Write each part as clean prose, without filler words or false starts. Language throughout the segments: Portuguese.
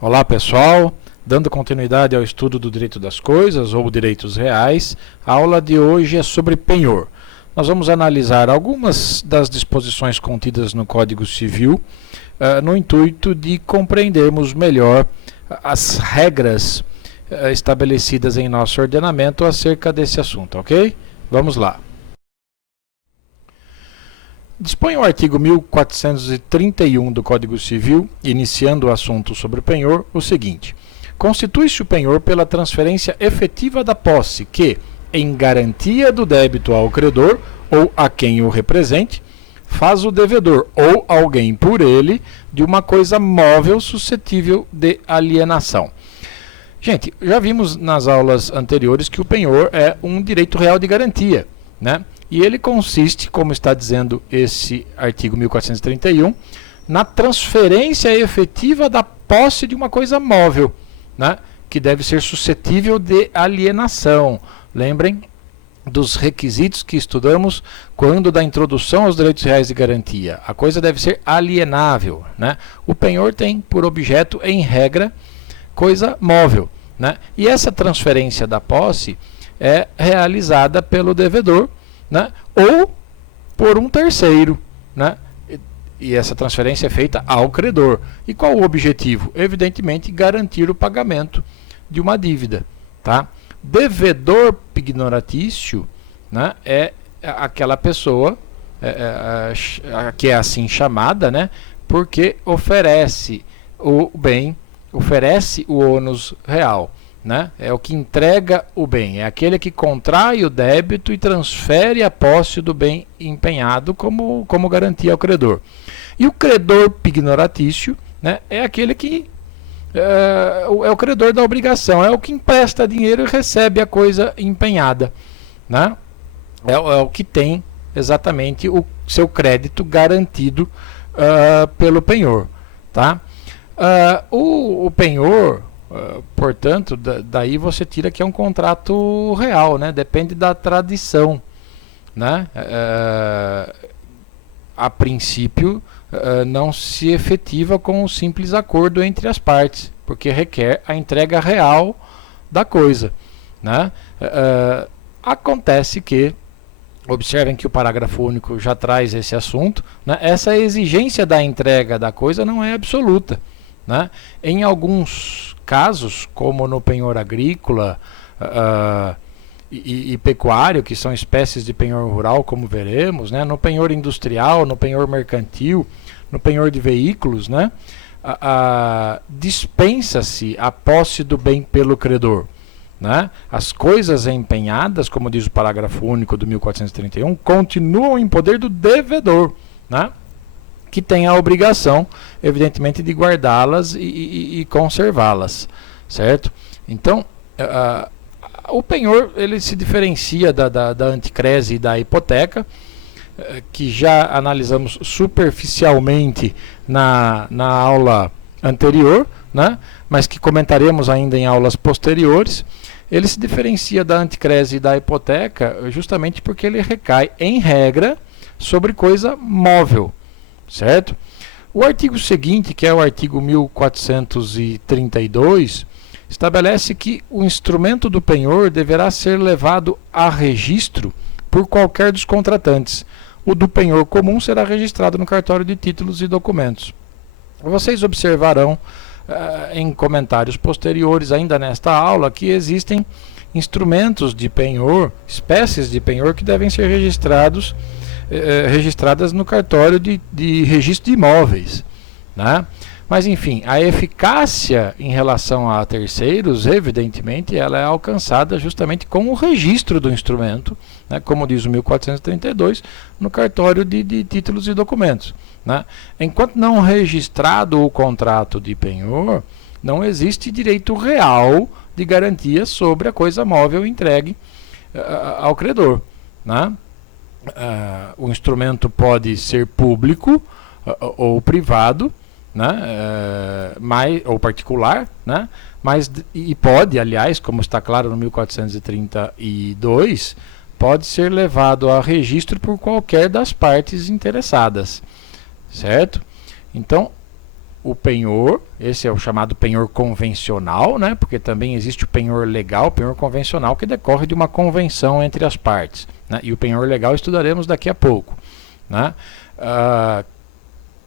Olá pessoal, dando continuidade ao estudo do direito das coisas ou direitos reais, a aula de hoje é sobre penhor. Nós vamos analisar algumas das disposições contidas no Código Civil no intuito de compreendermos melhor as regras estabelecidas em nosso ordenamento acerca desse assunto, ok? Vamos lá. Dispõe o artigo 1431 do Código Civil, iniciando o assunto sobre o penhor, o seguinte: constitui-se o penhor pela transferência efetiva da posse que, em garantia do débito ao credor ou a quem o represente, faz o devedor ou alguém por ele de uma coisa móvel suscetível de alienação. Gente, já vimos nas aulas anteriores que o penhor é um direito real de garantia, né? E ele consiste, como está dizendo esse artigo 1431, na transferência efetiva da posse de uma coisa móvel, né, que deve ser suscetível de alienação. Lembrem dos requisitos que estudamos quando da introdução aos direitos reais de garantia. A coisa deve ser alienável, né? O penhor tem por objeto, em regra, coisa móvel, né? E essa transferência da posse é realizada pelo devedor, né, ou por um terceiro, né, e essa transferência é feita ao credor. E qual o objetivo? Evidentemente, garantir o pagamento de uma dívida, tá? Devedor pignoratício, né, é aquela pessoa que é assim chamada, né, porque oferece o bem, oferece o ônus real, né? É o que entrega o bem, é aquele que contrai o débito e transfere a posse do bem empenhado como garantia ao credor. E o credor pignoratício, né, é aquele que é o credor da obrigação, é o que empresta dinheiro e recebe a coisa empenhada, né? É o que tem exatamente o seu crédito garantido pelo penhor, tá? O penhor, portanto, daí você tira que é um contrato real, né? Depende da tradição, né? A princípio, não se efetiva com um simples acordo entre as partes, porque requer a entrega real da coisa, né? Acontece que, observem que o parágrafo único já traz esse assunto, né? Essa exigência da entrega da coisa não é absoluta, né? Em alguns casos, como no penhor agrícola e pecuário, que são espécies de penhor rural, como veremos, né? No penhor industrial, no penhor mercantil, no penhor de veículos, né? Dispensa-se a posse do bem pelo credor, né? As coisas empenhadas, como diz o parágrafo único do 1431, continuam em poder do devedor, né, que tem a obrigação, evidentemente, de guardá-las e conservá-las, certo? Então, o penhor ele se diferencia da anticrese e da hipoteca, que já analisamos superficialmente na aula anterior, né? Mas que comentaremos ainda em aulas posteriores. Ele se diferencia da anticrese e da hipoteca justamente porque ele recai, em regra, sobre coisa móvel, certo? O artigo seguinte, que é o artigo 1432, estabelece que o instrumento do penhor deverá ser levado a registro por qualquer dos contratantes. O do penhor comum será registrado no cartório de títulos e documentos. Vocês observarão em comentários posteriores, ainda nesta aula, que existem instrumentos de penhor, espécies de penhor que devem ser registradas no cartório de registro de imóveis, né? Mas enfim, a eficácia em relação a terceiros, evidentemente, ela é alcançada justamente com o registro do instrumento, né, como diz o 1432, no cartório de títulos e documentos, né? Enquanto não registrado o contrato de penhor, não existe direito real de garantia sobre a coisa móvel entregue ao credor, né? O instrumento pode ser público ou privado, né, ou particular, né, e pode, aliás, como está claro no 1432, pode ser levado a registro por qualquer das partes interessadas, certo? Então, o penhor, esse é o chamado penhor convencional, né? Porque também existe o penhor legal, o penhor convencional, que decorre de uma convenção entre as partes, né? E o penhor legal estudaremos daqui a pouco, né?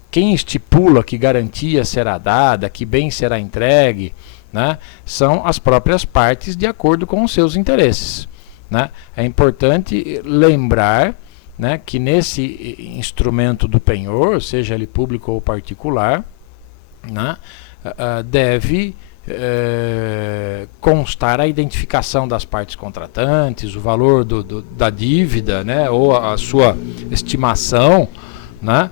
Quem estipula que garantia será dada, que bem será entregue, né? São as próprias partes de acordo com os seus interesses, né? É importante lembrar, né, que nesse instrumento do penhor, seja ele público ou particular, né, deve constar a identificação das partes contratantes, o valor da dívida, né, ou a sua estimação, né,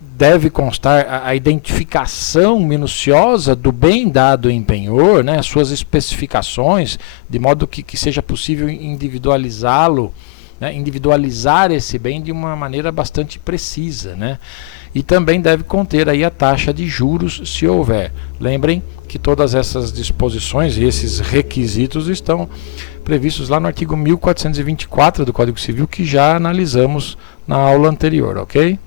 deve constar a identificação minuciosa do bem dado em penhor, né, suas especificações, de modo que seja possível individualizá-lo, né, individualizar esse bem de uma maneira bastante precisa, né? E também deve conter aí a taxa de juros, se houver. Lembrem que todas essas disposições e esses requisitos estão previstos lá no artigo 1424 do Código Civil, que já analisamos na aula anterior, ok?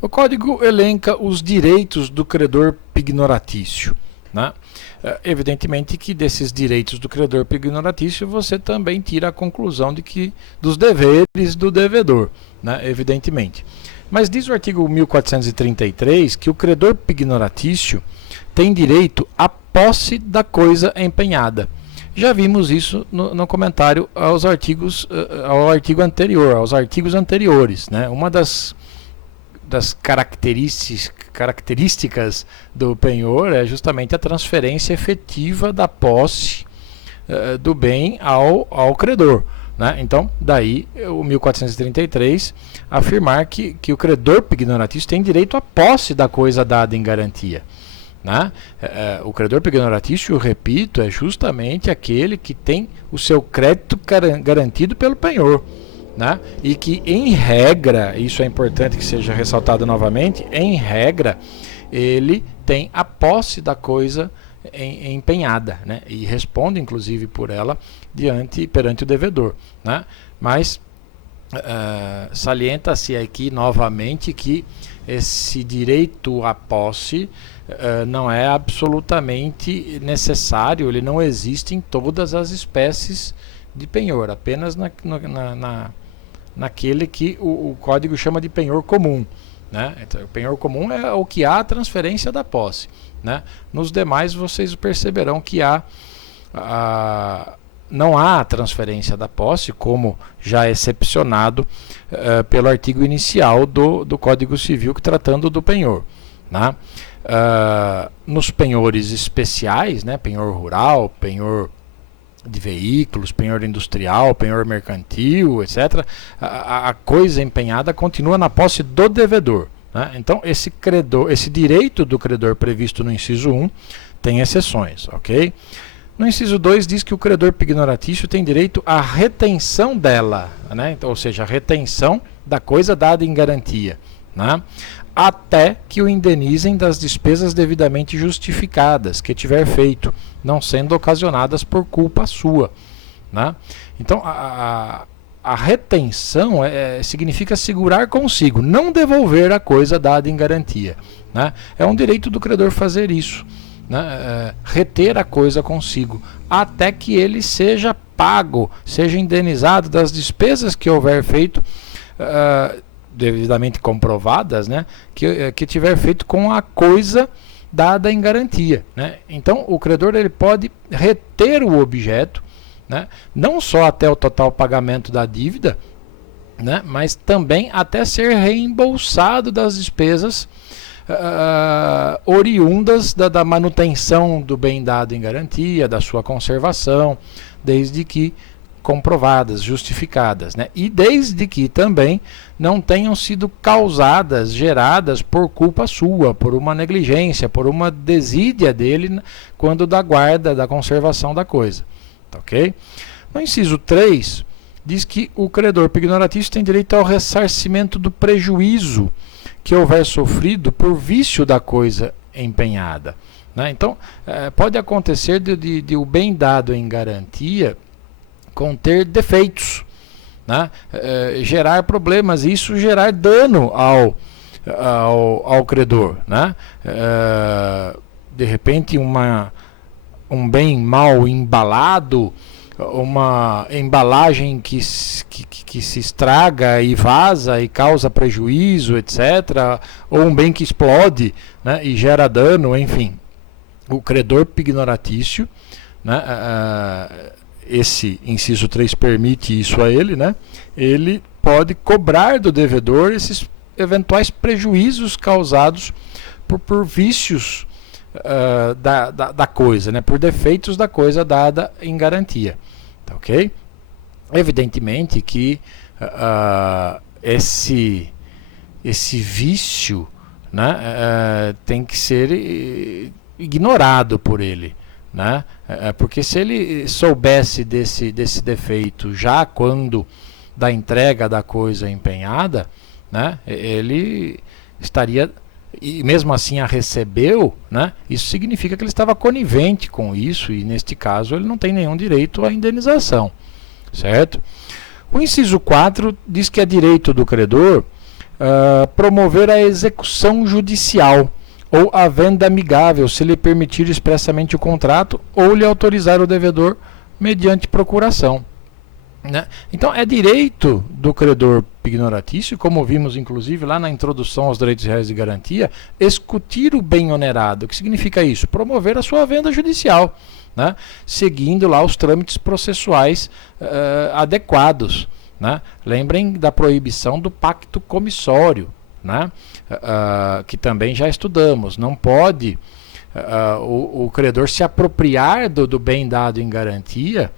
O Código elenca os direitos do credor pignoratício, né? Evidentemente que desses direitos do credor pignoratício você também tira a conclusão de que dos deveres do devedor, né? Evidentemente. Mas diz o artigo 1433 que o credor pignoratício tem direito à posse da coisa empenhada. Já vimos isso no comentário ao artigo anterior, aos artigos anteriores, né? Uma das características do penhor é justamente a transferência efetiva da posse do bem ao credor, né? Então, daí o 1433 afirmar que o credor pignoratício tem direito à posse da coisa dada em garantia, né? O credor pignoratício, eu repito, é justamente aquele que tem o seu crédito garantido pelo penhor, né? E que, em regra, isso é importante que seja ressaltado novamente, em regra, ele tem a posse da coisa empenhada, né? E responde, inclusive, por ela perante o devedor, né? Mas salienta-se aqui novamente que esse direito à posse não é absolutamente necessário, ele não existe em todas as espécies de penhor, apenas naquele que o código chama de penhor comum, né? Então, o penhor comum é o que há a transferência da posse, né? Nos demais vocês perceberão que não há a transferência da posse, como já excepcionado pelo artigo inicial do Código Civil, tratando do penhor, né? Nos penhores especiais, né? Penhor rural, penhor de veículos, penhor industrial, penhor mercantil, etc., a coisa empenhada continua na posse do devedor, né? Então, esse direito do credor previsto no inciso 1 tem exceções, ok? No inciso 2 diz que o credor pignoratício tem direito à retenção dela, né? Então, ou seja, a retenção da coisa dada em garantia, né? Até que o indenizem das despesas devidamente justificadas que tiver feito, não sendo ocasionadas por culpa sua, né? Então, a retenção significa segurar consigo, não devolver a coisa dada em garantia, né? É um direito do credor fazer isso, né? Reter a coisa consigo, até que ele seja pago, seja indenizado das despesas que houver feito, devidamente comprovadas, né, que tiver feito com a coisa dada em garantia, né? Então, o credor ele pode reter o objeto, né, não só até o total pagamento da dívida, né, mas também até ser reembolsado das despesas oriundas da manutenção do bem dado em garantia, da sua conservação, desde que comprovadas, justificadas, né? E desde que também não tenham sido causadas, geradas por culpa sua, por uma negligência, por uma desídia dele quando da guarda, da conservação da coisa, tá, ok? No inciso 3, diz que o credor pignoratício tem direito ao ressarcimento do prejuízo que houver sofrido por vício da coisa empenhada, né? Então, pode acontecer de o bem dado em garantia conter defeitos, né, gerar problemas e isso gerar dano ao credor, né? De repente um bem mal embalado, uma embalagem que se estraga e vaza e causa prejuízo, etc., ou um bem que explode, né, e gera dano, enfim. O credor pignoratício, né, esse inciso 3 permite isso a ele, né, ele pode cobrar do devedor esses eventuais prejuízos causados por vícios da coisa, né, por defeitos da coisa dada em garantia. Tá, ok? Evidentemente que esse vício, né, tem que ser ignorado por ele, né? Porque se ele soubesse desse defeito já quando da entrega da coisa empenhada, né, ele estaria, e mesmo assim a recebeu, né, isso significa que ele estava conivente com isso e neste caso ele não tem nenhum direito à indenização, certo? O inciso 4 diz que é direito do credor promover a execução judicial ou a venda amigável, se lhe permitir expressamente o contrato ou lhe autorizar o devedor mediante procuração, né? Então é direito do credor pignoratício, como vimos inclusive lá na introdução aos direitos reais de garantia, excutir o bem onerado. O que significa isso? Promover a sua venda judicial, né, seguindo lá os trâmites processuais adequados, né? Lembrem da proibição do pacto comissório, né, que também já estudamos. Não pode o credor se apropriar do bem dado em garantia,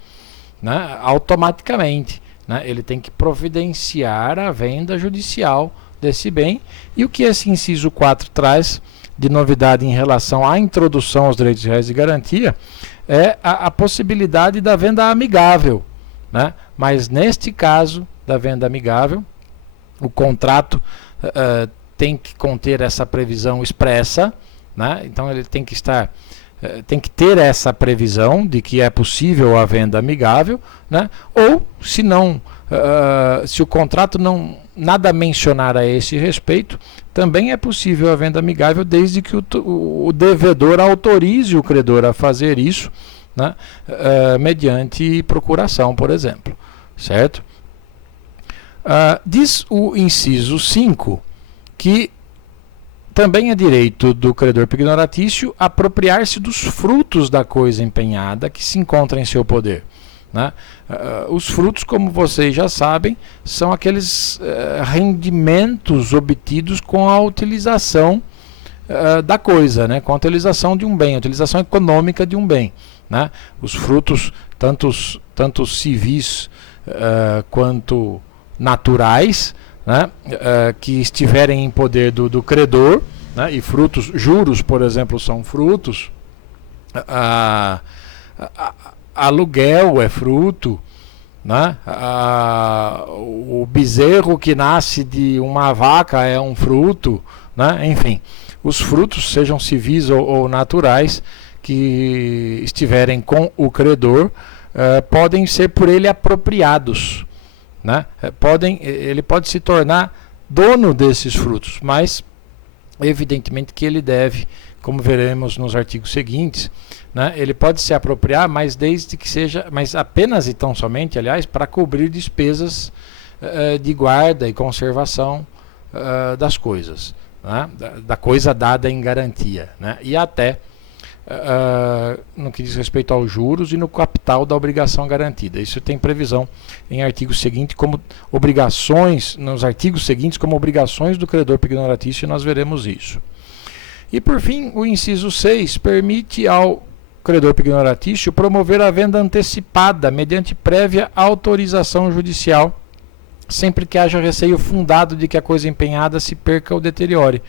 né, automaticamente, né? Ele tem que providenciar a venda judicial desse bem. E o que esse inciso 4 traz de novidade em relação à introdução aos direitos reais de garantia é a possibilidade da venda amigável, né? Mas neste caso da venda amigável, o contrato tem que conter essa previsão expressa, né? Então ele tem que ter essa previsão de que é possível a venda amigável, né? Ou se não, se o contrato nada mencionar a esse respeito, também é possível a venda amigável desde que o devedor autorize o credor a fazer isso, né, mediante procuração, por exemplo, certo? Diz o inciso 5 que também é direito do credor pignoratício apropriar-se dos frutos da coisa empenhada que se encontra em seu poder, né? Os frutos, como vocês já sabem, são aqueles rendimentos obtidos com a utilização da coisa, né? Com a utilização de um bem, a utilização econômica de um bem, né? Os frutos, tanto civis quanto naturais, né, que estiverem em poder do credor, né, e frutos, juros, por exemplo, são frutos, aluguel é fruto, né, o bezerro que nasce de uma vaca é um fruto, né, enfim, os frutos, sejam civis ou naturais, que estiverem com o credor, podem ser por ele apropriados, né? Ele pode se tornar dono desses frutos, mas evidentemente que ele deve, como veremos nos artigos seguintes, né, ele pode se apropriar, mas desde que seja, mas apenas e tão somente, aliás, para cobrir despesas de guarda e conservação das coisas, né, da coisa dada em garantia, né, e até no que diz respeito aos juros e no capital da obrigação garantida. Isso tem previsão em artigos seguintes como obrigações, nos artigos seguintes como obrigações do credor pignoratício, e nós veremos isso. E por fim, o inciso 6 permite ao credor pignoratício promover a venda antecipada mediante prévia autorização judicial, sempre que haja receio fundado de que a coisa empenhada se perca ou deteriore,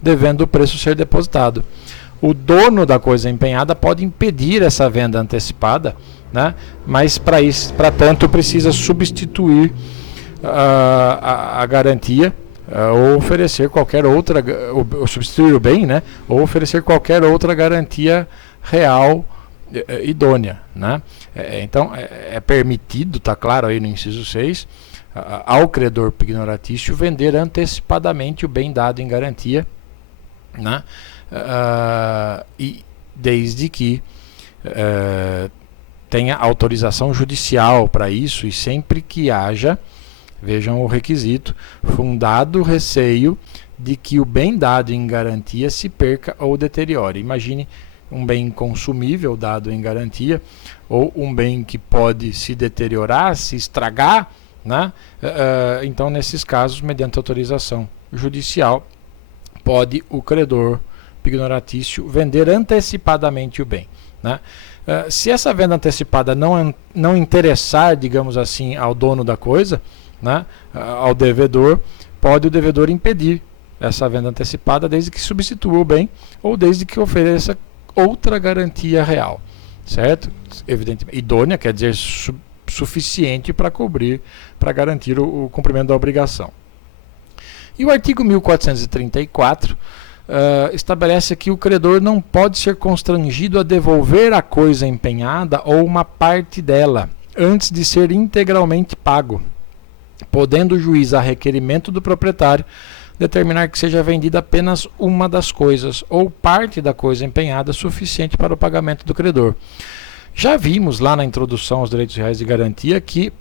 devendo o preço ser depositado. O dono da coisa empenhada pode impedir essa venda antecipada, né? Mas para tanto precisa substituir a garantia ou oferecer qualquer outra, ou substituir o bem, né? Ou oferecer qualquer outra garantia real idônea, né? Então é permitido, está claro aí no inciso 6, ao credor pignoratício vender antecipadamente o bem dado em garantia, né? E desde que tenha autorização judicial para isso e sempre que haja, vejam o requisito, fundado receio de que o bem dado em garantia se perca ou deteriore. Imagine um bem consumível dado em garantia ou um bem que pode se deteriorar, se estragar, né? Então, nesses casos, mediante autorização judicial, pode o credor pignoratício vender antecipadamente o bem, né? Se essa venda antecipada não interessar, digamos assim, ao dono da coisa, né, ao devedor, pode o devedor impedir essa venda antecipada desde que substitua o bem ou desde que ofereça outra garantia real, certo? Evidentemente, idônea quer dizer suficiente para cobrir, para garantir o cumprimento da obrigação. E o artigo 1434 estabelece que o credor não pode ser constrangido a devolver a coisa empenhada ou uma parte dela antes de ser integralmente pago, podendo o juiz, a requerimento do proprietário, determinar que seja vendida apenas uma das coisas ou parte da coisa empenhada suficiente para o pagamento do credor. Já vimos lá na introdução aos direitos reais de garantia que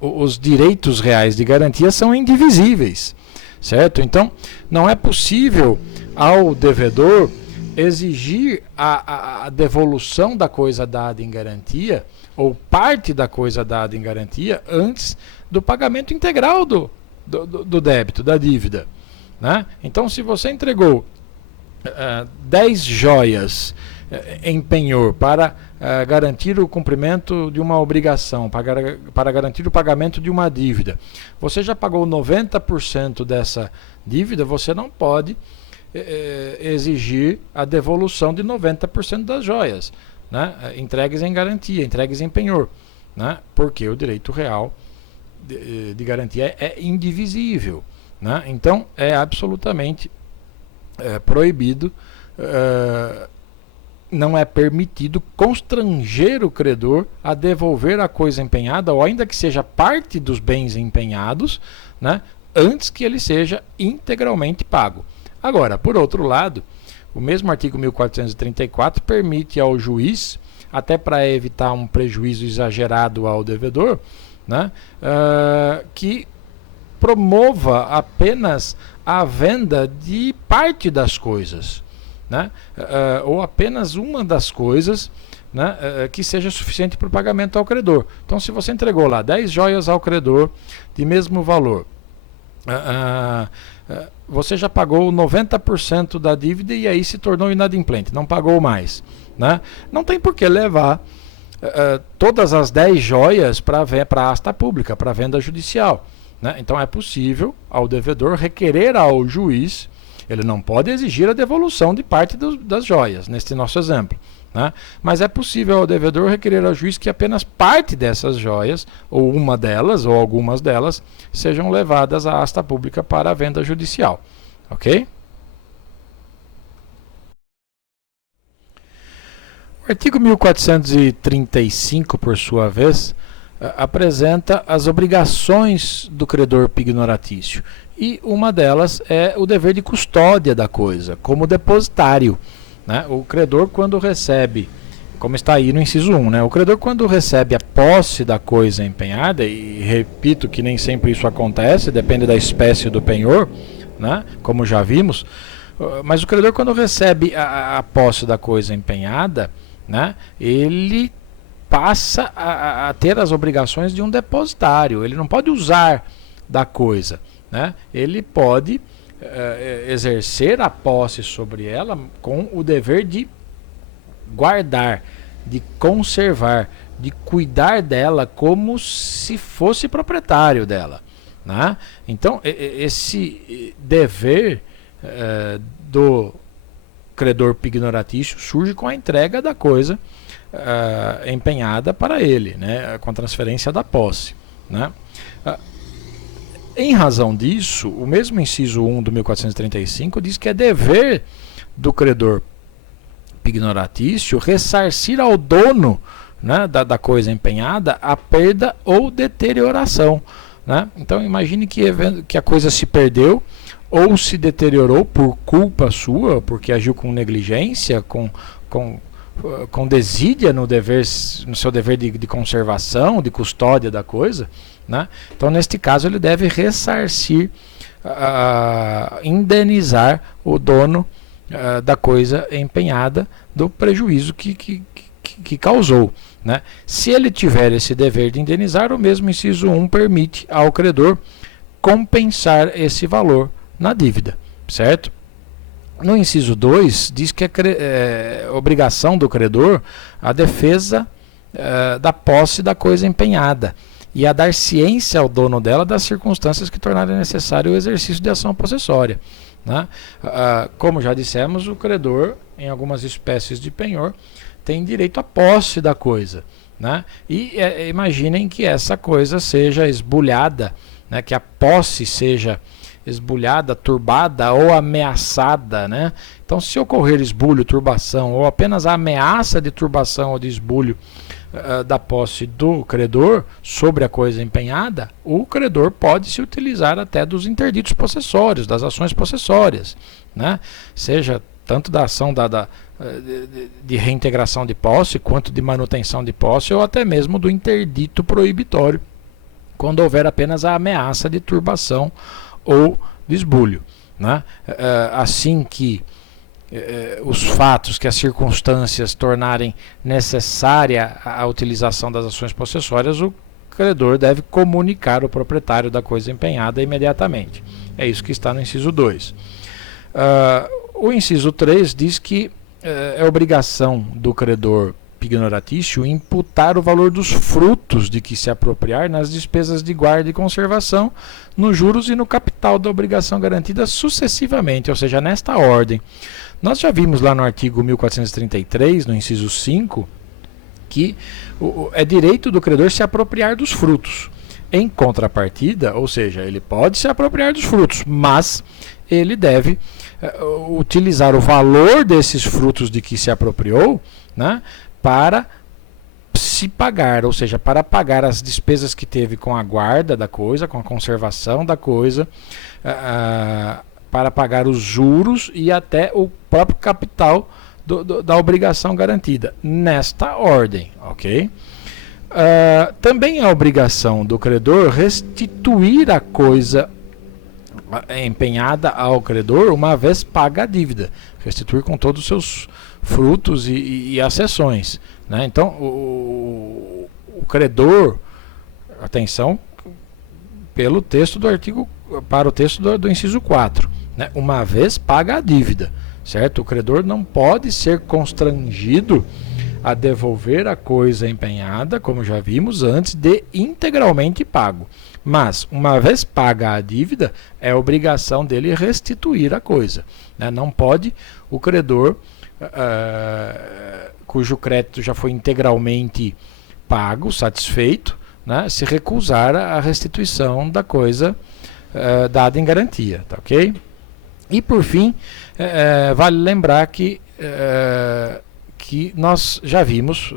os direitos reais de garantia são indivisíveis, certo? Então, não é possível ao devedor exigir a devolução da coisa dada em garantia ou parte da coisa dada em garantia antes do pagamento integral do débito, da dívida, né? Então, se você entregou 10 joias em penhor para garantir o cumprimento de uma obrigação, para garantir o pagamento de uma dívida, você já pagou 90% dessa dívida, você não pode exigir a devolução de 90% das joias, né, entregues em garantia, entregues em penhor, né, porque o direito real de garantia é indivisível, né? Então é absolutamente proibido, não é permitido constranger o credor a devolver a coisa empenhada, ou ainda que seja parte dos bens empenhados, né, antes que ele seja integralmente pago. Agora, por outro lado, o mesmo artigo 1434 permite ao juiz, até para evitar um prejuízo exagerado ao devedor, né, que promova apenas a venda de parte das coisas, né, ou apenas uma das coisas, né, que seja suficiente para o pagamento ao credor. Então, se você entregou lá 10 joias ao credor de mesmo valor, você já pagou 90% da dívida e aí se tornou inadimplente, não pagou mais, né? Não tem por que levar todas as 10 joias para a asta pública, para venda judicial, né? Então é possível ao devedor requerer ao juiz, ele não pode exigir a devolução de parte das joias, neste nosso exemplo, né? Mas é possível ao devedor requerer ao juiz que apenas parte dessas joias, ou uma delas, ou algumas delas, sejam levadas à asta pública para a venda judicial, ok? O artigo 1435, por sua vez, apresenta as obrigações do credor pignoratício. E uma delas é o dever de custódia da coisa, como depositário, né? O credor, quando recebe, como está aí no inciso 1, né? O credor, quando recebe a posse da coisa empenhada, e repito que nem sempre isso acontece, depende da espécie do penhor, né? Como já vimos, mas o credor, quando recebe a posse da coisa empenhada, né, ele passa a ter as obrigações de um depositário. Ele não pode usar da coisa, né? Ele pode exercer a posse sobre ela com o dever de guardar, de conservar, de cuidar dela como se fosse proprietário dela, né? Então, esse dever do credor pignoratício surge com a entrega da coisa empenhada para ele, né, com a transferência da posse, né? Em razão disso, o mesmo inciso 1 do 1435 diz que é dever do credor pignoratício ressarcir ao dono, né, da coisa empenhada a perda ou deterioração, né? Então imagine que a coisa se perdeu ou se deteriorou por culpa sua, porque agiu com negligência, com desídia no seu dever de conservação, de custódia da coisa, né? Então, neste caso, ele deve ressarcir, indenizar o dono da coisa empenhada do prejuízo que causou, né? Se ele tiver esse dever de indenizar, o mesmo inciso 1 permite ao credor compensar esse valor na dívida, certo? No inciso 2, diz que é obrigação do credor a defesa da posse da coisa empenhada e a dar ciência ao dono dela das circunstâncias que tornarem necessário o exercício de ação possessória, né? Como já dissemos, o credor, em algumas espécies de penhor, tem direito à posse da coisa, né? E imaginem que essa coisa seja esbulhada, né? Que a posse seja esbulhada, turbada ou ameaçada, né? Então, se ocorrer esbulho, turbação ou apenas a ameaça de turbação ou de esbulho da posse do credor sobre a coisa empenhada, o credor pode se utilizar até dos interditos possessórios, das ações possessórias, né? Seja tanto da ação de reintegração de posse, quanto de manutenção de posse, ou até mesmo do interdito proibitório, quando houver apenas a ameaça de turbação ou de esbulho, né? Assim que os fatos, que as circunstâncias tornarem necessária a utilização das ações possessórias, o credor deve comunicar o proprietário da coisa empenhada imediatamente. É isso que está no inciso 2. O inciso 3 diz que é obrigação do credor pignoratício imputar o valor dos frutos de que se apropriar nas despesas de guarda e conservação, nos juros e no capital da obrigação garantida sucessivamente, ou seja, nesta ordem. Nós já vimos lá no artigo 1433, no inciso 5, que é direito do credor se apropriar dos frutos. Em contrapartida, ou seja, ele pode se apropriar dos frutos, mas ele deve utilizar o valor desses frutos de que se apropriou, né, para se pagar, ou seja, para pagar as despesas que teve com a guarda da coisa, com a conservação da coisa, para pagar os juros e até o próprio capital da obrigação garantida, nesta ordem, ok? Também é obrigação do credor restituir a coisa empenhada ao credor uma vez paga a dívida, restituir com todos os seus frutos e acessões, né? Então, o credor, atenção, pelo texto do artigo, para o texto do inciso 4, né? Uma vez paga a dívida, certo? O credor não pode ser constrangido a devolver a coisa empenhada, como já vimos antes, de integralmente pago. Mas, uma vez paga a dívida, é obrigação dele restituir a coisa, né? Não pode o credor, cujo crédito já foi integralmente pago, satisfeito, né, se recusar a restituição da coisa dada em garantia, tá ok? E por fim, vale lembrar que nós já vimos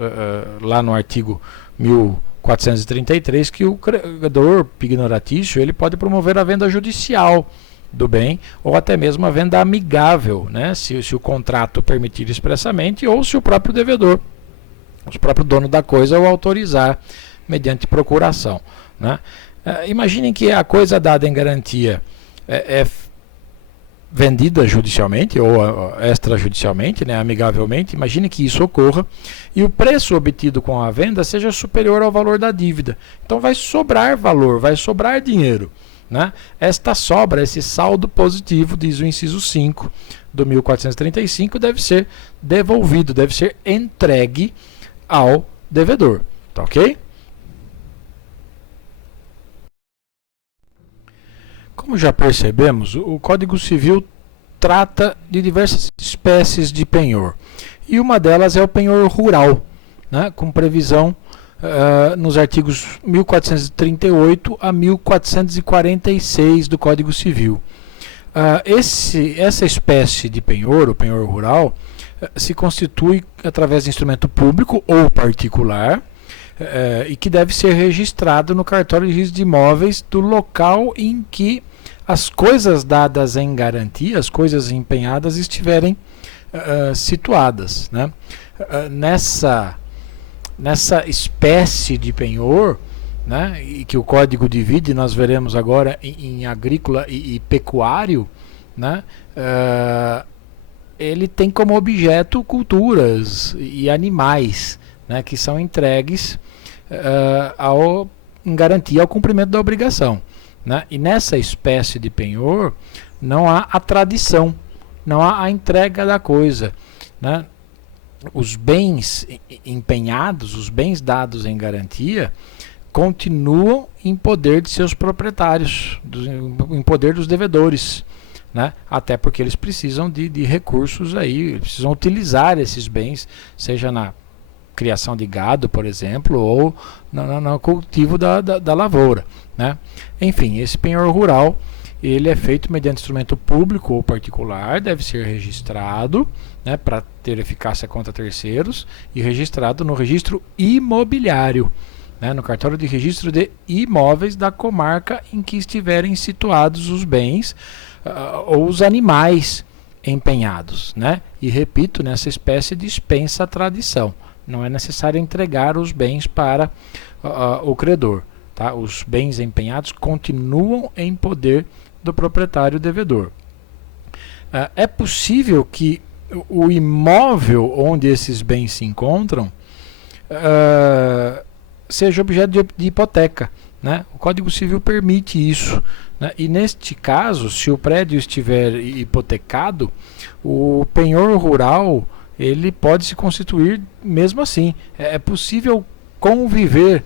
lá no artigo 1433 que o credor pignoratício ele pode promover a venda judicial do bem ou até mesmo a venda amigável, né, se o contrato permitir expressamente ou se o próprio devedor, o próprio dono da coisa o autorizar mediante procuração, né? Imaginem que a coisa dada em garantia é vendida judicialmente ou extrajudicialmente, né, amigavelmente. Imagine que isso ocorra e o preço obtido com a venda seja superior ao valor da dívida. Então vai sobrar valor, vai sobrar dinheiro, né? Esta sobra, esse saldo positivo, diz o inciso 5 do 1435, deve ser devolvido, deve ser entregue ao devedor, tá ok? Como já percebemos, o Código Civil trata de diversas espécies de penhor. E uma delas é o penhor rural, né, com previsão nos artigos 1438 a 1446 do Código Civil. Essa espécie de penhor, o penhor rural, se constitui através de instrumento público ou particular, e que deve ser registrado no cartório de registro de imóveis do local em que as coisas dadas em garantia, as coisas empenhadas, estiverem situadas, né? Nessa espécie de penhor, né, e que o código divide, nós veremos agora em agrícola e pecuário, né, ele tem como objeto culturas e animais, né, que são entregues em garantia ao cumprimento da obrigação, né? E nessa espécie de penhor não há a tradição, não há a entrega da coisa, né? Os bens empenhados, os bens dados em garantia, continuam em poder de seus proprietários, em poder dos devedores, né? Até porque eles precisam de recursos aí, precisam utilizar esses bens, seja na criação de gado, por exemplo, ou no cultivo da lavoura, né? Enfim, esse penhor rural, ele é feito mediante instrumento público ou particular, deve ser registrado, né, para ter eficácia contra terceiros, e registrado no registro imobiliário, né, no cartório de registro de imóveis da comarca em que estiverem situados os bens ou os animais empenhados, né? E repito, nessa espécie dispensa a tradição. Não é necessário entregar os bens para o credor, tá? Os bens empenhados continuam em poder do proprietário devedor. É possível que o imóvel onde esses bens se encontram seja objeto de hipoteca, né? O Código Civil permite isso, né? E neste caso, se o prédio estiver hipotecado, o penhor rural ele pode se constituir mesmo assim. É possível conviver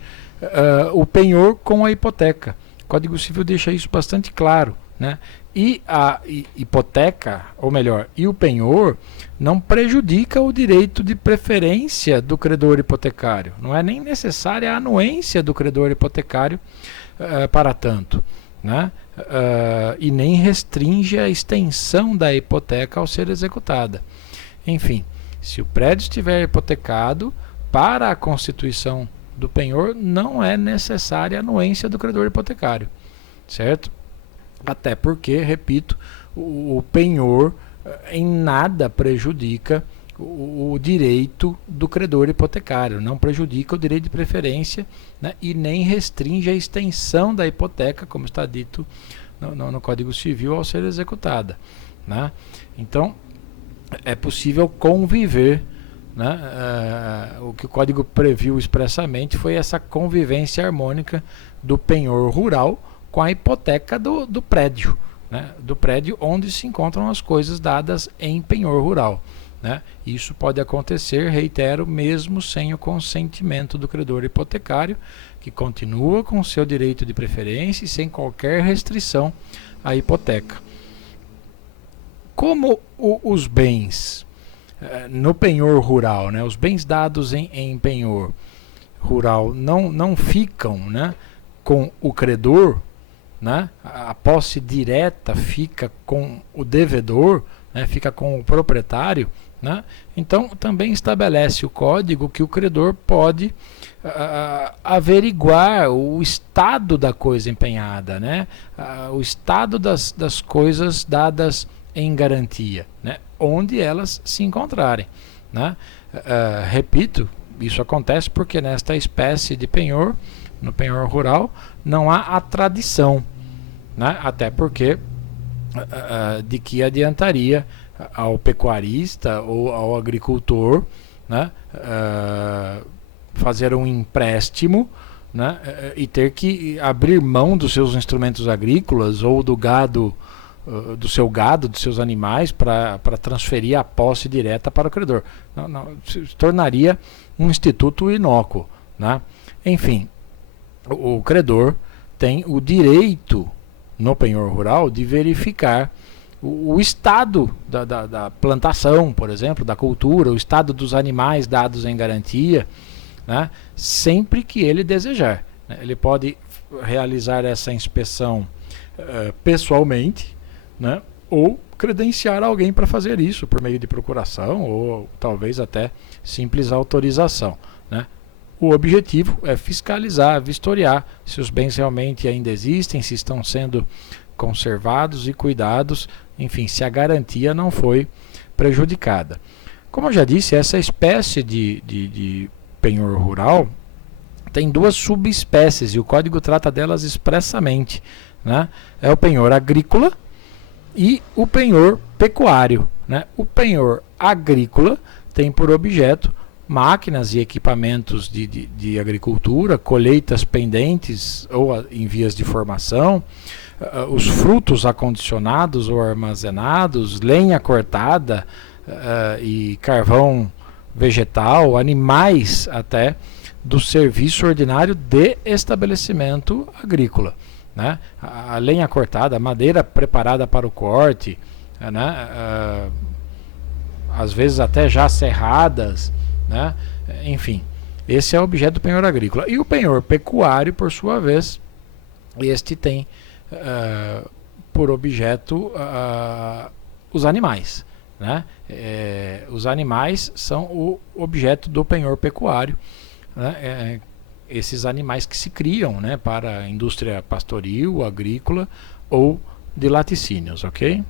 o penhor com a hipoteca. O Código Civil deixa isso bastante claro, né? E a hipoteca, ou melhor, e o penhor não prejudica o direito de preferência do credor hipotecário. Não é nem necessária a anuência do credor hipotecário para tanto, né? E nem restringe a extensão da hipoteca ao ser executada. Enfim, se o prédio estiver hipotecado, para a constituição do penhor não é necessária a anuência do credor hipotecário, certo? Até porque, repito, o penhor em nada prejudica o direito do credor hipotecário, não prejudica o direito de preferência, né, e nem restringe a extensão da hipoteca, como está dito no Código Civil, ao ser executada, né? Então, é possível conviver, né? O que o Código previu expressamente foi essa convivência harmônica do penhor rural com a hipoteca do prédio, né? Do prédio onde se encontram as coisas dadas em penhor rural, né? Isso pode acontecer, reitero, mesmo sem o consentimento do credor hipotecário, que continua com seu direito de preferência e sem qualquer restrição à hipoteca. Como os bens no penhor rural, né, os bens dados em penhor rural não ficam, né, com o credor, né, a posse direta fica com o devedor, né, fica com o proprietário, né, então também estabelece o código que o credor pode averiguar o estado da coisa empenhada, né, o estado das coisas dadas em garantia, né, onde elas se encontrarem, né? Repito, isso acontece porque nesta espécie de penhor, no penhor rural, não há a tradição, né? Até porque de que adiantaria ao pecuarista ou ao agricultor, né, fazer um empréstimo, né, e ter que abrir mão dos seus instrumentos agrícolas ou do gado, do seu gado, dos seus animais, para transferir a posse direta para o credor. Não, se tornaria um instituto inócuo, né? Enfim, o credor tem o direito, no penhor rural, de verificar o estado da plantação, por exemplo, da cultura, o estado dos animais dados em garantia, né? Sempre que ele desejar, né? Ele pode realizar essa inspeção pessoalmente, né, ou credenciar alguém para fazer isso por meio de procuração ou talvez até simples autorização, né? o objetivo é fiscalizar, vistoriar se os bens realmente ainda existem, se estão sendo conservados e cuidados, enfim, se a garantia não foi prejudicada. Como eu já disse, essa espécie de penhor rural tem duas subespécies e o código trata delas expressamente, né? É o penhor agrícola e o penhor pecuário, né? O penhor agrícola tem por objeto máquinas e equipamentos de agricultura, colheitas pendentes ou em vias de formação, os frutos acondicionados ou armazenados, lenha cortada e carvão vegetal, animais até, do serviço ordinário de estabelecimento agrícola, né? A lenha cortada, a madeira preparada para o corte, né? Às vezes até já serradas, né? Enfim, esse é o objeto do penhor agrícola. E o penhor pecuário, por sua vez, este tem por objeto os animais, né? Os animais são o objeto do penhor pecuário, né? Esses animais que se criam, né, para a indústria pastoril, agrícola ou de laticínios, ok?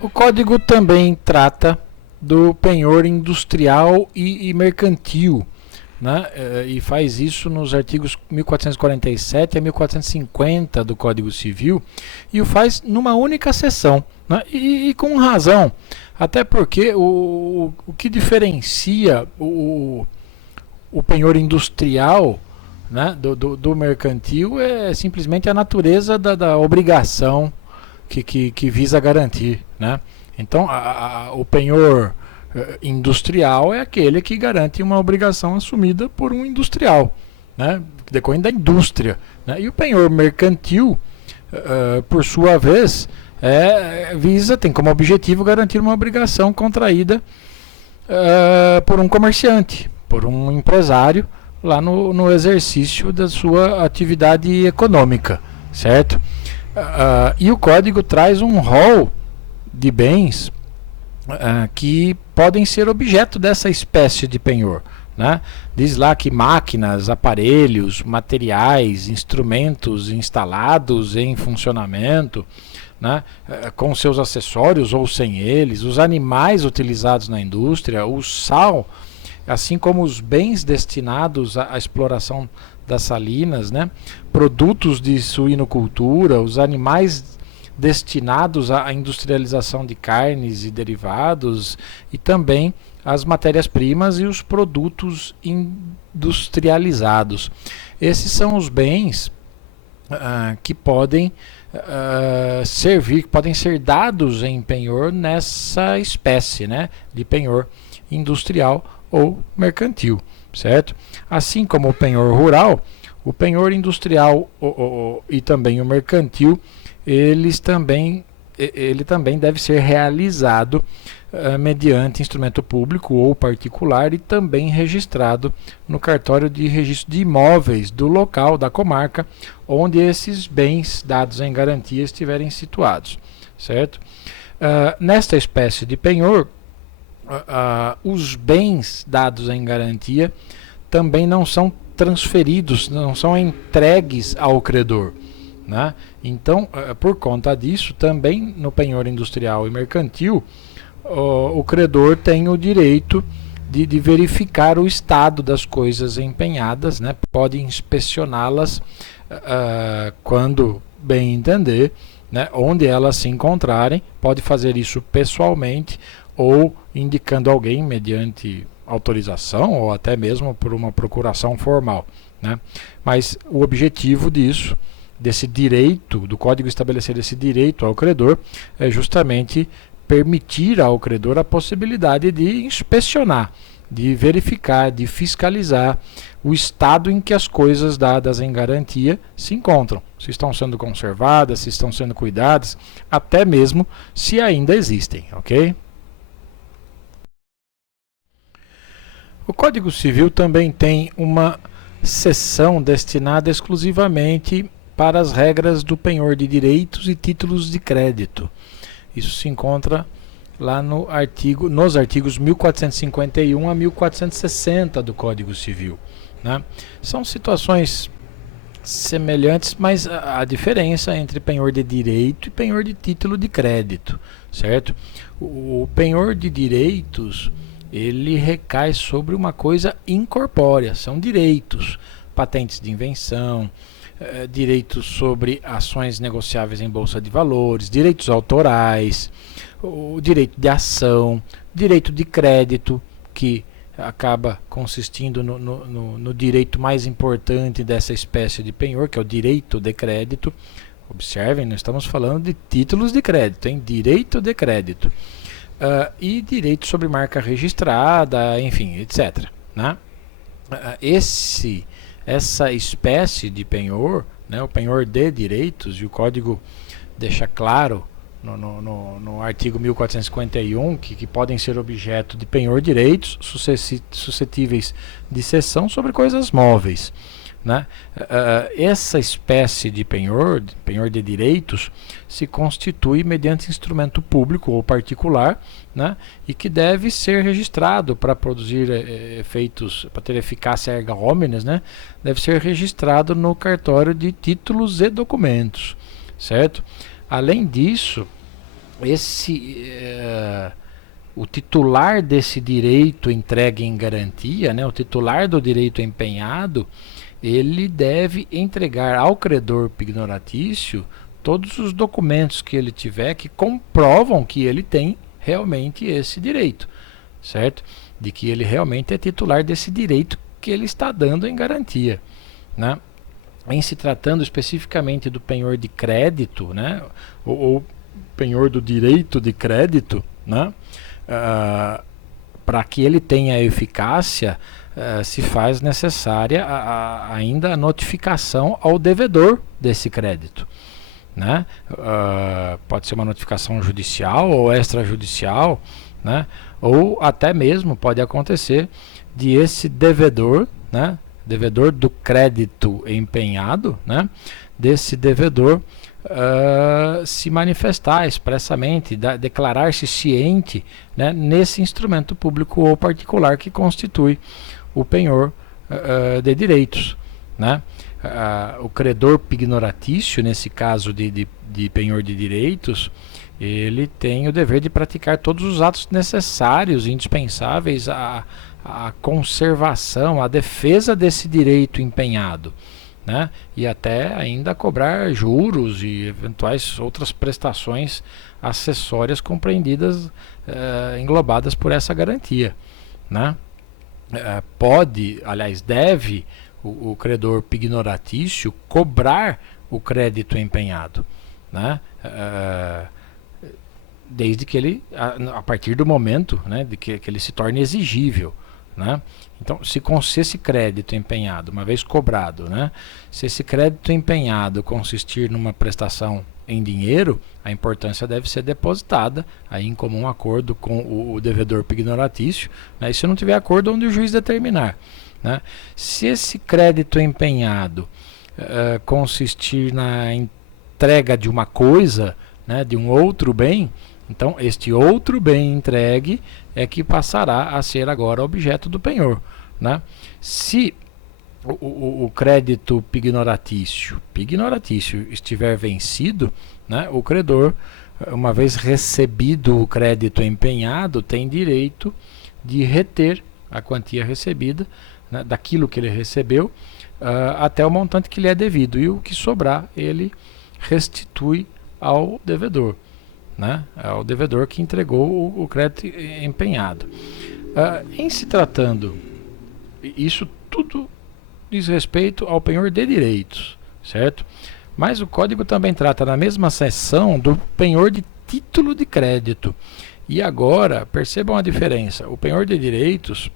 O código também trata do penhor industrial e mercantil, né? E faz isso nos artigos 1447 a 1450 do Código Civil, e o faz numa única seção, né? E com razão, até porque o que diferencia o penhor industrial, né, do mercantil é simplesmente a natureza da obrigação que visa garantir, né? Então, o penhor industrial é aquele que garante uma obrigação assumida por um industrial, né, que decorre da indústria, né? E o penhor mercantil, por sua vez, tem como objetivo garantir uma obrigação contraída por um comerciante, por um empresário, lá no exercício da sua atividade econômica, certo? E o código traz um rol de bens que podem ser objeto dessa espécie de penhor, né? Diz lá que máquinas, aparelhos, materiais, instrumentos instalados em funcionamento, né, com seus acessórios ou sem eles, os animais utilizados na indústria, o sal, assim como os bens destinados à exploração das salinas, né, produtos de suinocultura, os animais destinados à industrialização de carnes e derivados, e também as matérias-primas e os produtos industrializados. Esses são os bens que podem podem ser dados em penhor nessa espécie, né, de penhor industrial ou mercantil, certo? Assim como o penhor rural, o penhor industrial e também o mercantil, ele também deve ser realizado mediante instrumento público ou particular e também registrado no cartório de registro de imóveis do local, da comarca, onde esses bens dados em garantia estiverem situados, certo? Nesta espécie de penhor, os bens dados em garantia também não são transferidos, não são entregues ao credor, né? Então, por conta disso, também no penhor industrial e mercantil, o credor tem o direito de verificar o estado das coisas empenhadas, né? Pode inspecioná-las quando bem entender, né? Onde elas se encontrarem, pode fazer isso pessoalmente ou indicando alguém mediante autorização ou até mesmo por uma procuração formal, né? Mas o objetivo desse direito, do código estabelecer esse direito ao credor, é justamente permitir ao credor a possibilidade de inspecionar, de verificar, de fiscalizar o estado em que as coisas dadas em garantia se encontram, se estão sendo conservadas, se estão sendo cuidadas, até mesmo se ainda existem, ok? O Código Civil também tem uma seção destinada exclusivamente para as regras do penhor de direitos e títulos de crédito. Isso se encontra lá nos artigos 1451 a 1460 do Código Civil, né? São situações semelhantes, mas a diferença entre penhor de direito e penhor de título de crédito, certo? O penhor de direitos, ele recai sobre uma coisa incorpórea, são direitos, patentes de invenção, direitos sobre ações negociáveis em bolsa de valores, direitos autorais, o direito de ação, direito de crédito, que acaba consistindo no direito mais importante dessa espécie de penhor, que é o direito de crédito. Observem, nós estamos falando de títulos de crédito, hein? Direito de crédito. E direito sobre marca registrada, enfim, etc. Né? Essa espécie de penhor, né, o penhor de direitos, e o Código deixa claro no artigo 1451 que podem ser objeto de penhor direitos suscetíveis de cessão sobre coisas móveis, né? Essa espécie de penhor de direitos, se constitui mediante instrumento público ou particular, né? E que deve ser registrado para produzir efeitos, para ter eficácia erga omnes, né? Deve ser registrado no cartório de títulos e documentos, certo? Além disso, o titular desse direito entregue em garantia, né, o titular do direito empenhado, ele deve entregar ao credor pignoratício todos os documentos que ele tiver que comprovam que ele tem realmente esse direito, certo? De que ele realmente é titular desse direito que ele está dando em garantia, né? Em se tratando especificamente do penhor de crédito, né, ou penhor do direito de crédito, né, para que ele tenha eficácia, se faz necessária ainda a notificação ao devedor desse crédito, né? Pode ser uma notificação judicial ou extrajudicial, né? Ou até mesmo pode acontecer de esse devedor, né, devedor do crédito empenhado, né, desse devedor se manifestar expressamente, declarar-se ciente, né, nesse instrumento público ou particular que constitui o penhor de direitos, né? O credor pignoratício, nesse caso de penhor de direitos, ele tem o dever de praticar todos os atos necessários e indispensáveis à conservação, à defesa desse direito empenhado, né? E até ainda cobrar juros e eventuais outras prestações acessórias compreendidas, englobadas por essa garantia, né? Deve o credor pignoratício cobrar o crédito empenhado, né? Desde que ele, a partir do momento, né, de que ele se torne exigível, né? Então, se esse crédito empenhado, uma vez cobrado, né, se esse crédito empenhado consistir numa prestação em dinheiro, a importância deve ser depositada aí em comum acordo com o devedor pignoratício, né, e se não tiver acordo, onde o juiz determinar, né? Se esse crédito empenhado consistir na entrega de uma coisa, né, de um outro bem, então este outro bem entregue é que passará a ser agora objeto do penhor, né? Se o crédito pignoratício estiver vencido, né, o credor, uma vez recebido o crédito empenhado, tem direito de reter a quantia recebida, né, daquilo que ele recebeu, até o montante que lhe é devido, e o que sobrar ele restitui ao devedor, né, ao devedor que entregou o crédito empenhado. Em se tratando, isso tudo diz respeito ao penhor de direitos, certo? Mas o Código também trata na mesma seção do penhor de título de crédito. E agora, percebam a diferença. O penhor de direitos,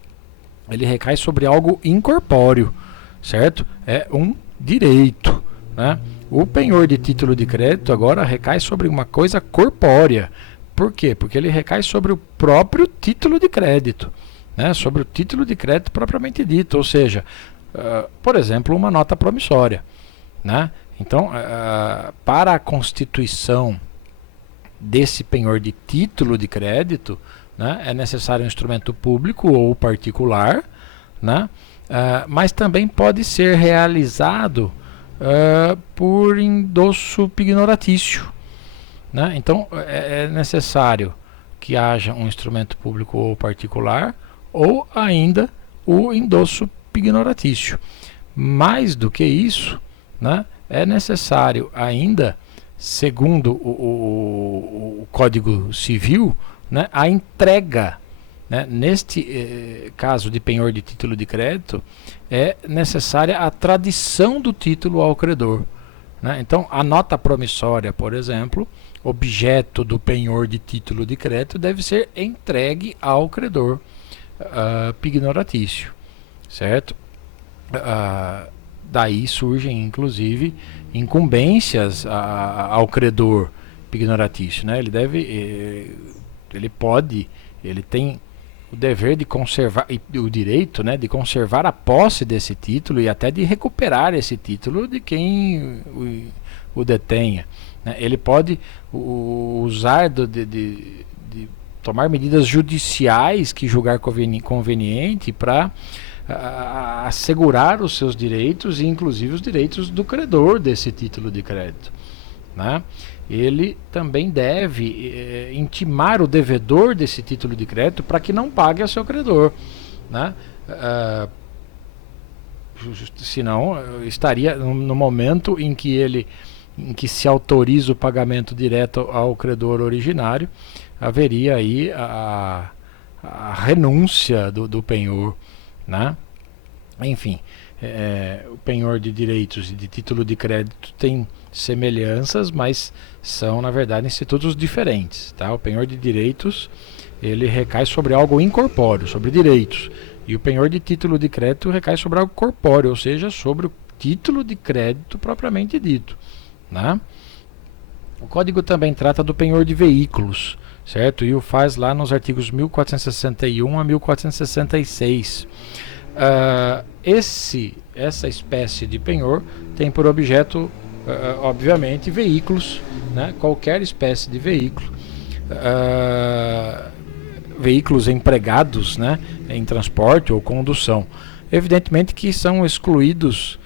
ele recai sobre algo incorpóreo, certo? É um direito, né? O penhor de título de crédito agora recai sobre uma coisa corpórea. Por quê? Porque ele recai sobre o próprio título de crédito, né? Sobre o título de crédito propriamente dito, ou seja, por exemplo, uma nota promissória, né? Então, para a constituição desse penhor de título de crédito, né, é necessário um instrumento público ou particular, né, mas também pode ser realizado por endosso pignoratício, né? Então é necessário que haja um instrumento público ou particular, ou ainda o endosso pignoratício. Mais do que isso, né, é necessário ainda, segundo o Código Civil, né, a entrega, né, neste caso de penhor de título de crédito, é necessária a tradição do título ao credor, né? Então, a nota promissória, por exemplo, objeto do penhor de título de crédito, deve ser entregue ao credor pignoratício, certo? Daí surgem, inclusive, incumbências ao credor pignoratício, né? Ele tem o dever de conservar, o direito, né, de conservar a posse desse título e até de recuperar esse título de quem o detenha, né? Ele pode usar de tomar medidas judiciais que julgar conveniente para assegurar os seus direitos e inclusive os direitos do credor desse título de crédito, né? Ele também deve intimar o devedor desse título de crédito para que não pague ao seu credor, né? Senão estaria no momento em que se autoriza o pagamento direto ao credor originário, haveria aí a renúncia do penhor, né? Enfim, o penhor de direitos e de título de crédito tem semelhanças, mas são, na verdade, institutos diferentes, tá? O penhor de direitos, ele recai sobre algo incorpóreo, sobre direitos, e o penhor de título de crédito recai sobre algo corpóreo, ou seja, sobre o título de crédito propriamente dito, né? O código também trata do penhor de veículos, certo? E o faz lá nos artigos 1461 a 1466. Essa espécie de penhor tem por objeto, obviamente, veículos, né? Qualquer espécie de veículo, veículos empregados, né, em transporte ou condução. Evidentemente que são excluídos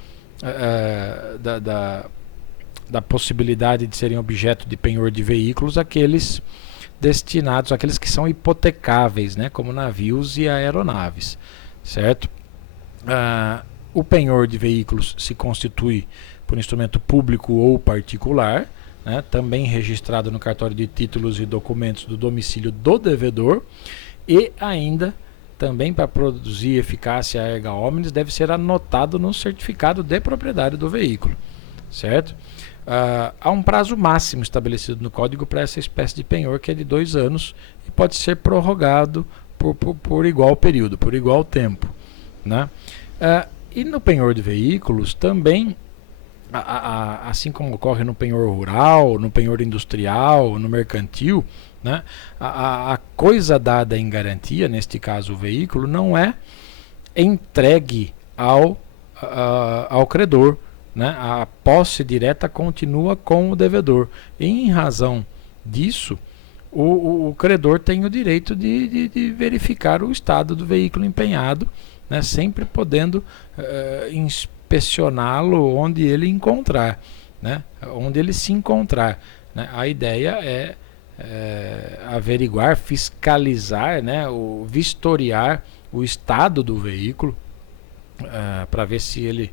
da possibilidade de serem objeto de penhor de veículos aqueles que são hipotecáveis, né, como navios e aeronaves, certo? O penhor de veículos se constitui por instrumento público ou particular, né, também registrado no cartório de títulos e documentos do domicílio do devedor, e ainda também para produzir eficácia erga omnes deve ser anotado no certificado de propriedade do veículo, certo? Há um prazo máximo estabelecido no código para essa espécie de penhor, que é de 2 anos e pode ser prorrogado por igual período, por igual tempo, né? E no penhor de veículos também, assim como ocorre no penhor rural, no penhor industrial, no mercantil, né, a coisa dada em garantia, neste caso o veículo, não é entregue ao credor, né? A posse direta continua com o devedor. E, em razão disso, o credor tem o direito de verificar o estado do veículo empenhado, né, sempre podendo inspecioná-lo onde ele encontrar, né, onde ele se encontrar, né. A ideia é averiguar, fiscalizar, né, vistoriar o estado do veículo, para ver se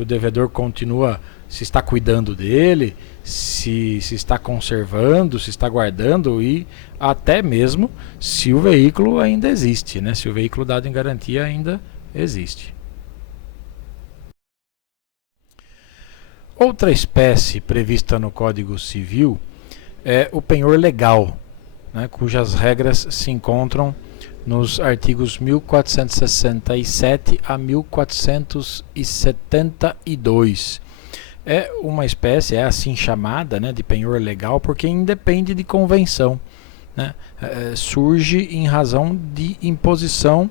o devedor continua, se está cuidando dele, se está conservando, se está guardando, e até mesmo se o veículo ainda existe, né? Se o veículo dado em garantia ainda existe. Outra espécie prevista no Código Civil é o penhor legal, né, cujas regras se encontram nos artigos 1467 a 1472. É uma espécie, é assim chamada, né, de penhor legal, porque independe de convenção, né? Surge em razão de imposição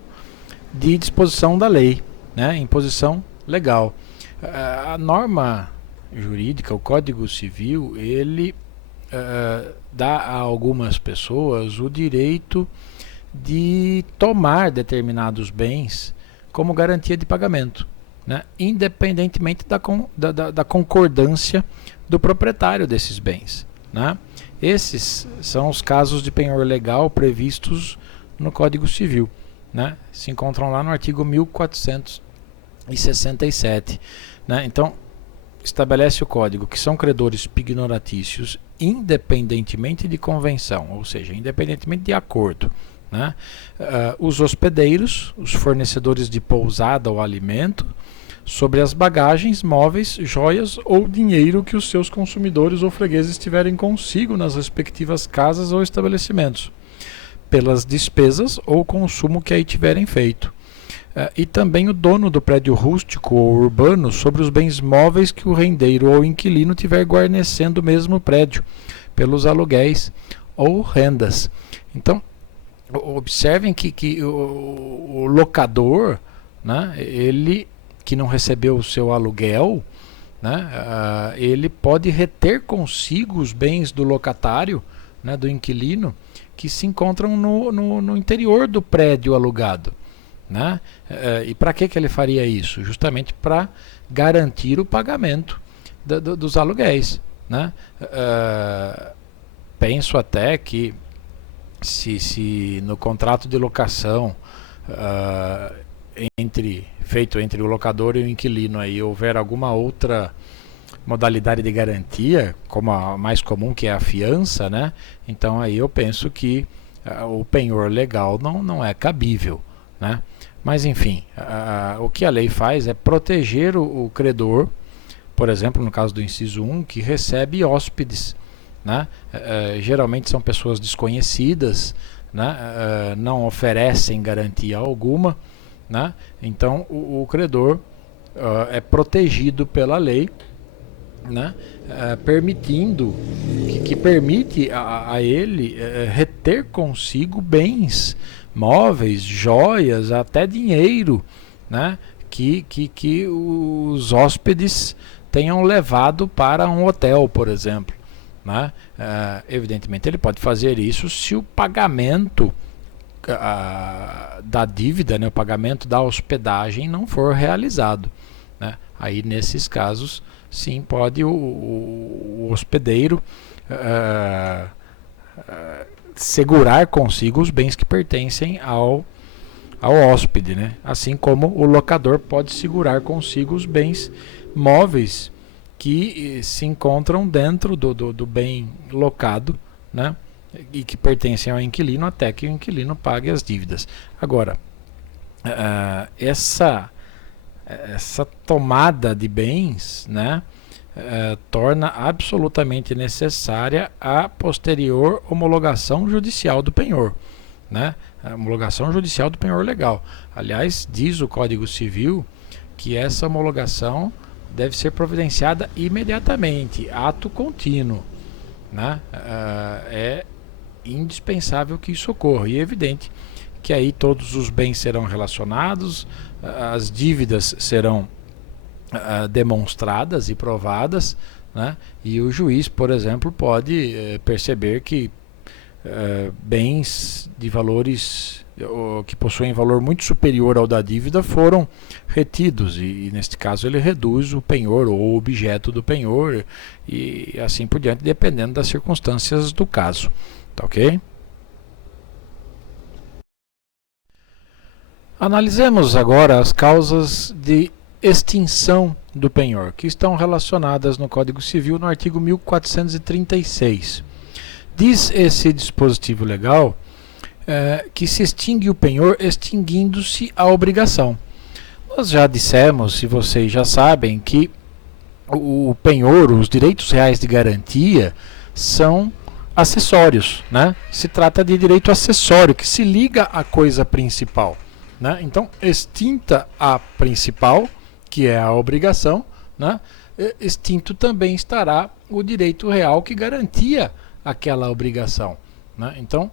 de disposição da lei, né? Imposição legal. A norma jurídica, o Código Civil, ele dá a algumas pessoas o direito de tomar determinados bens como garantia de pagamento, né? Independentemente da concordância do proprietário desses bens, né? Esses são os casos de penhor legal previstos no Código Civil, né? Se encontram lá no artigo 1467, né? Então, estabelece o Código que são credores pignoratícios independentemente de convenção, ou seja, independentemente de acordo, né? Os hospedeiros, os fornecedores de pousada ou alimento, sobre as bagagens, móveis, joias ou dinheiro que os seus consumidores ou fregueses tiverem consigo nas respectivas casas ou estabelecimentos, pelas despesas ou consumo que aí tiverem feito. E também o dono do prédio rústico ou urbano sobre os bens móveis que o rendeiro ou inquilino tiver guarnecendo o mesmo prédio, pelos aluguéis ou rendas. Então, observem que o locador, né, ele que não recebeu o seu aluguel, né, ele pode reter consigo os bens do locatário, né, do inquilino, que se encontram no interior do prédio alugado, né? E para que ele faria isso? Justamente para garantir o pagamento dos aluguéis, né? Penso até que se no contrato de locação feito entre o locador e o inquilino aí houver alguma outra modalidade de garantia, como a mais comum, que é a fiança, né? Então aí eu penso que o penhor legal não é cabível, né? Mas enfim, o que a lei faz é proteger o credor, por exemplo, no caso do inciso 1, que recebe hóspedes, né? Geralmente são pessoas desconhecidas, né? Não oferecem garantia alguma, né? Então o credor é protegido pela lei, né? Permitindo que permite a ele reter consigo bens móveis, joias, até dinheiro, né? Que os hóspedes tenham levado para um hotel, por exemplo, né? Evidentemente ele pode fazer isso se o pagamento da dívida, né, o pagamento da hospedagem não for realizado, né? Aí nesses casos sim pode o hospedeiro segurar consigo os bens que pertencem ao hóspede, né? Assim como o locador pode segurar consigo os bens móveis que se encontram dentro do bem locado, né? E que pertencem ao inquilino até que o inquilino pague as dívidas. Agora, essa tomada de bens, né, torna absolutamente necessária a posterior homologação judicial do penhor, né? A homologação judicial do penhor legal. Aliás, diz o Código Civil que essa homologação deve ser providenciada imediatamente, ato contínuo, né? É indispensável que isso ocorra, e é evidente que aí todos os bens serão relacionados, as dívidas serão demonstradas e provadas, né? E o juiz, por exemplo, pode perceber que bens de valores que possuem valor muito superior ao da dívida foram retidos, e neste caso ele reduz o penhor ou o objeto do penhor e assim por diante, dependendo das circunstâncias do caso. Tá ok? Analisemos agora as causas de extinção do penhor, que estão relacionadas no Código Civil no artigo 1436. Diz esse dispositivo legal que se extingue o penhor extinguindo-se a obrigação. Nós já dissemos, e vocês já sabem, que o penhor, os direitos reais de garantia, são acessórios, né? Se trata de direito acessório que se liga à coisa principal, né? Então, extinta a principal, que é a obrigação, né? Extinto também estará o direito real que garantia aquela obrigação, né? Então,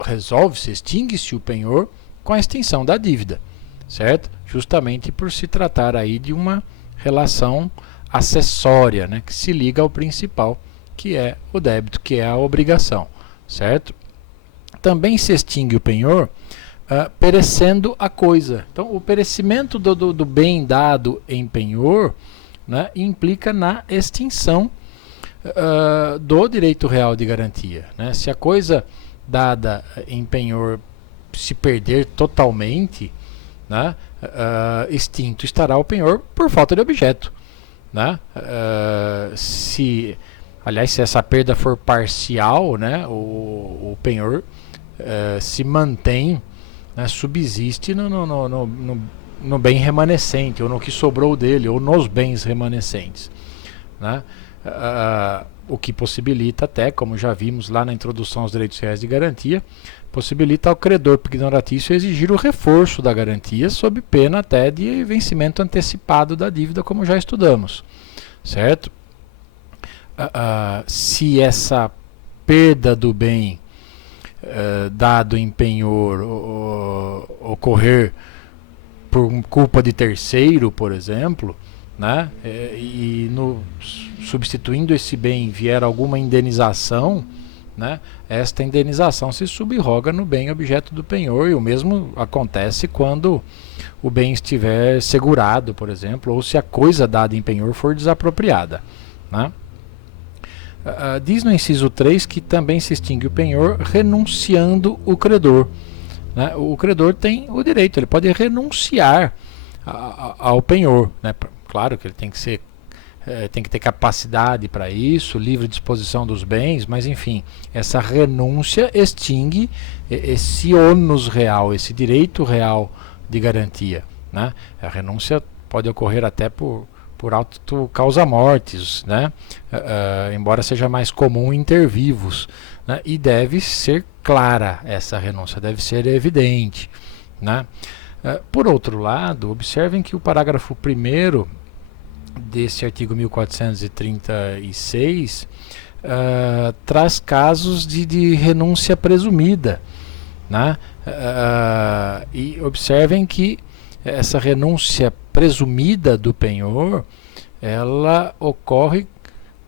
resolve-se, extingue-se o penhor com a extinção da dívida, certo? Justamente por se tratar aí de uma relação acessória, né, que se liga ao principal, que é o débito, que é a obrigação, certo? Também se extingue o penhor perecendo a coisa. Então, o perecimento do bem dado em penhor, né, implica na extinção do direito real de garantia, né? Se a coisa dada em penhor se perder totalmente, né, extinto estará o penhor por falta de objeto, né? Se essa perda for parcial, né, o penhor se mantém, né, subsiste no bem remanescente, ou no que sobrou dele, ou nos bens remanescentes, né? O que possibilita até, como já vimos lá na introdução aos direitos reais de garantia, possibilita ao credor ignoratício exigir o reforço da garantia sob pena até de vencimento antecipado da dívida, como já estudamos, certo? Se essa perda do bem dado em penhor ocorrer por culpa de terceiro, por exemplo, né, substituindo esse bem vier alguma indenização, né, esta indenização se subroga no bem objeto do penhor, e o mesmo acontece quando o bem estiver segurado, por exemplo, ou se a coisa dada em penhor for desapropriada, né? Diz no inciso 3 que também se extingue o penhor renunciando o credor, né? O credor tem o direito, ele pode renunciar ao penhor, né? Claro que ele tem que ter capacidade para isso, livre disposição dos bens, mas enfim, essa renúncia extingue esse ônus real, esse direito real de garantia, né? A renúncia pode ocorrer até por auto causa mortis, né? Embora seja mais comum em vivos, né? E deve ser clara essa renúncia, deve ser evidente, né? Por outro lado, observem que o parágrafo 1º desse artigo 1436 traz casos de renúncia presumida, né? E observem que essa renúncia presumida do penhor, ela ocorre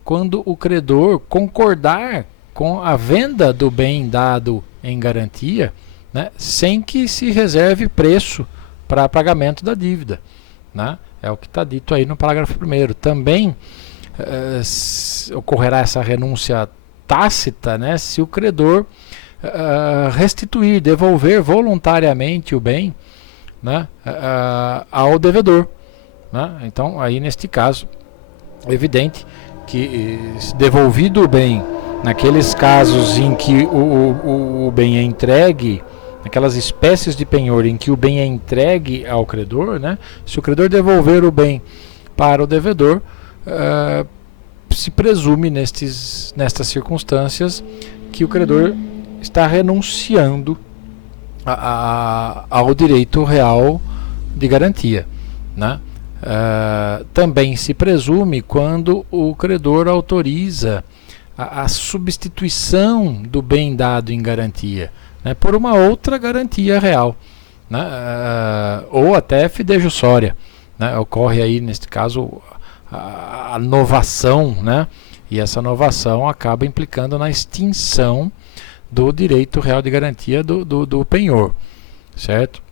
quando o credor concordar com a venda do bem dado em garantia, né, sem que se reserve preço para pagamento da dívida, né? É o que está dito aí no parágrafo 1º. Também ocorrerá essa renúncia tácita, né, se o credor restituir, devolver voluntariamente o bem, né, ao devedor, né? Então, aí neste caso, é evidente que, devolvido o bem, naqueles casos em que o bem é entregue, aquelas espécies de penhor em que o bem é entregue ao credor, né, se o credor devolver o bem para o devedor, se presume nestas circunstâncias que o credor está renunciando ao direito real de garantia, né? Também se presume quando o credor autoriza a substituição do bem dado em garantia, né, por uma outra garantia real, né, ou até fidejussória, né? Ocorre aí neste caso a novação, né, e essa novação acaba implicando na extinção do direito real de garantia do penhor, certo?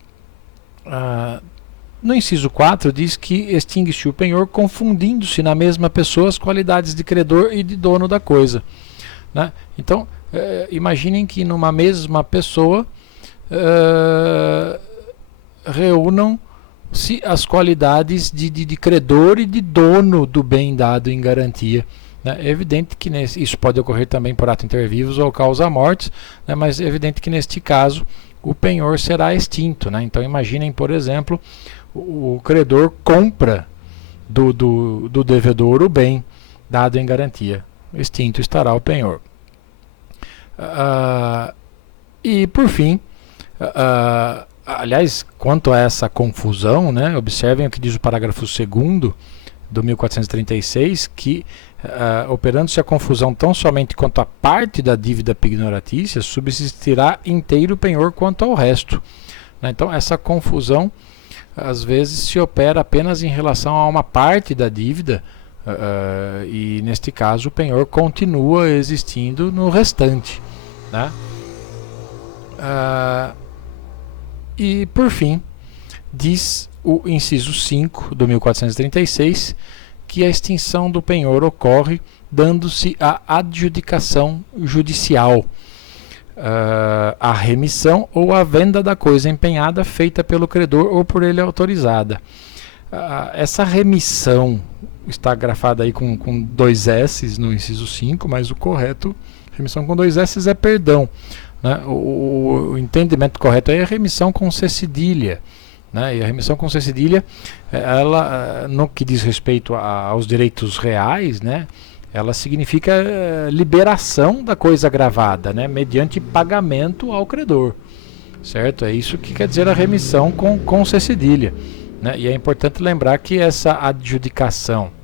No inciso 4 diz que extingue-se o penhor confundindo-se na mesma pessoa as qualidades de credor e de dono da coisa, né? Então, imaginem que numa mesma pessoa reúnam-se as qualidades de credor e de dono do bem dado em garantia, né? É evidente que isso pode ocorrer também por ato intervivos ou causa mortis, né? Mas é evidente que neste caso o penhor será extinto, né? Então imaginem, por exemplo, o credor compra do devedor o bem dado em garantia, extinto estará o penhor. E por fim, aliás, quanto a essa confusão, né, observem o que diz o parágrafo 2º do 1436, que operando-se a confusão tão somente quanto a parte da dívida pignoratícia, subsistirá inteiro penhor quanto ao resto, né? Então essa confusão às vezes se opera apenas em relação a uma parte da dívida E neste caso o penhor continua existindo no restante, né? E por fim, diz o inciso 5 do 1436 que a extinção do penhor ocorre dando-se a adjudicação judicial, a remissão ou a venda da coisa empenhada feita pelo credor ou por ele autorizada. Essa remissão está grafada aí com 2 S no inciso 5, mas o correto, remissão com 2 S é perdão, né? O entendimento correto aí é remissão com C cedilha, né? E a remissão com C cedilha, ela, no que diz respeito aos direitos reais, né, ela significa liberação da coisa gravada, né, mediante pagamento ao credor, certo? É isso que quer dizer a remissão com C cedilha, né? E é importante lembrar que essa adjudicação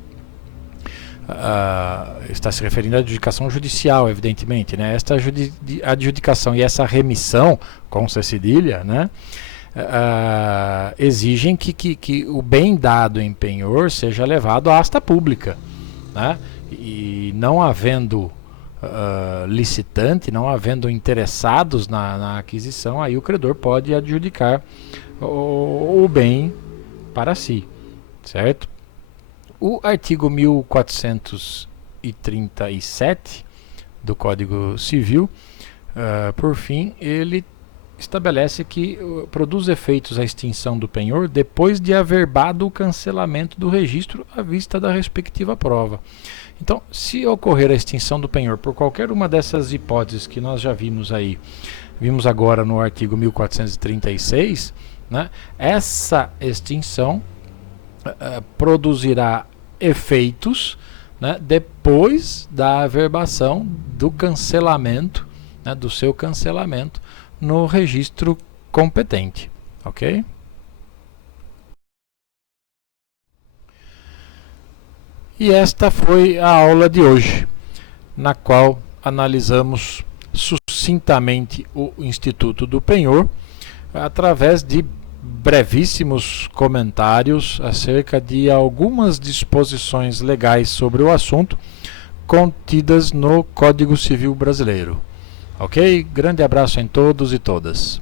está se referindo à adjudicação judicial, evidentemente, né? Esta adjudicação e essa remissão com C cedilha, né, exigem que o bem dado em penhor seja levado à asta pública, né? E não havendo licitante, não havendo interessados na aquisição, aí o credor pode adjudicar o bem para si, certo? O artigo 1437 do Código Civil, por fim, ele estabelece que produz efeitos a extinção do penhor depois de averbado o cancelamento do registro à vista da respectiva prova. Então, se ocorrer a extinção do penhor por qualquer uma dessas hipóteses que nós já vimos aí, vimos agora no artigo 1436, né, essa extinção produzirá efeitos, né, depois da averbação do cancelamento, né, do seu cancelamento no registro competente, ok? E esta foi a aula de hoje, na qual analisamos sucintamente o Instituto do Penhor através de brevíssimos comentários acerca de algumas disposições legais sobre o assunto contidas no Código Civil Brasileiro. Ok? Grande abraço em todos e todas.